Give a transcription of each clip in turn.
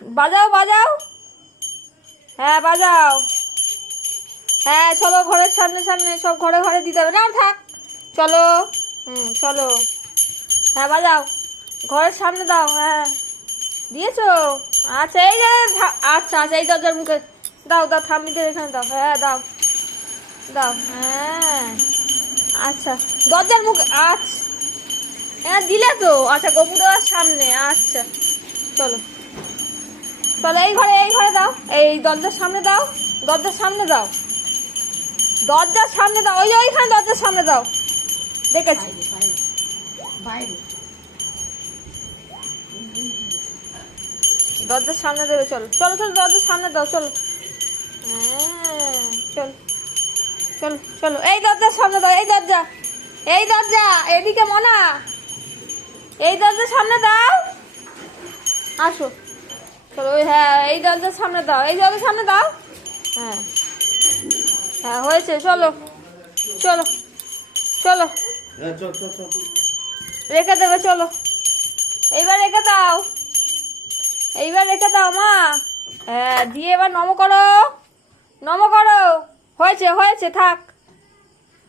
বাজাও বাজাও, হ্যাঁ বাজাও। হ্যাঁ চলো, ঘরের সামনে সামনে সব ঘরে ঘরে দিতে হবে না, থাক চলো। চলো, হ্যাঁ বাজাও, ঘরের সামনে দাও। হ্যাঁ দিয়েছো, আচ্ছা এই যে আচ্ছা আচ্ছা, এই দরজার মুখে দাও দাও, ঠাম্মিদের এখানে দাও। হ্যাঁ দাও দাও, হ্যাঁ আচ্ছা দরজার মুখে, আচ্ছা হ্যাঁ দিলে তো, আচ্ছা গপু দেওয়ার সামনে, আচ্ছা চলো চলো, এই ঘরে দাও, এই দরজার সামনে দাও, দরজার সামনে দাও, দরজার সামনে দাও, ওই যে ওইখানে দরজার সামনে দাও, দেখেছি দরজার সামনে দেবে। চলো চলো চলো, দরজার সামনে দাও, চলো। হ্যাঁ চলো চলো চলো, এই দরজার সামনে দাও, এই দরজা, এই দরজা এদিকে মনা, এই দরজার সামনে দাও, আসো চলো। ওই হ্যাঁ, এই দরজার সামনে দাও, এই দরজার সামনে দাও। হ্যাঁ হ্যাঁ হয়েছে, চলো চলো চলো, রেখে দেবে, চলো এইবার রেখে দাও, এইবার রেখে দাও মা। হ্যাঁ দিয়ে এবার নম করো, নম করো। হয়েছে হয়েছে, থাক,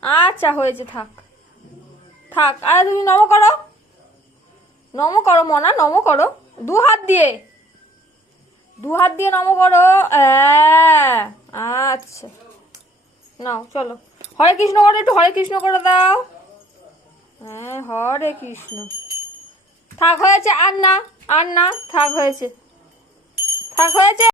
আচ্ছা হয়েছে, থাক থাক। আর তুমি নম করো, নম করো মনা, নম করো, দু হাত দিয়ে, দু হাত দিয়ে নম করো। হ্যাঁ আচ্ছা নাও চলো, হরে কৃষ্ণ করো, একটু হরে কৃষ্ণ করে দাও। হ্যাঁ হরে কৃষ্ণ, থাক হয়েছে, আর না আর না, থাক হয়েছে, থাক হয়েছে।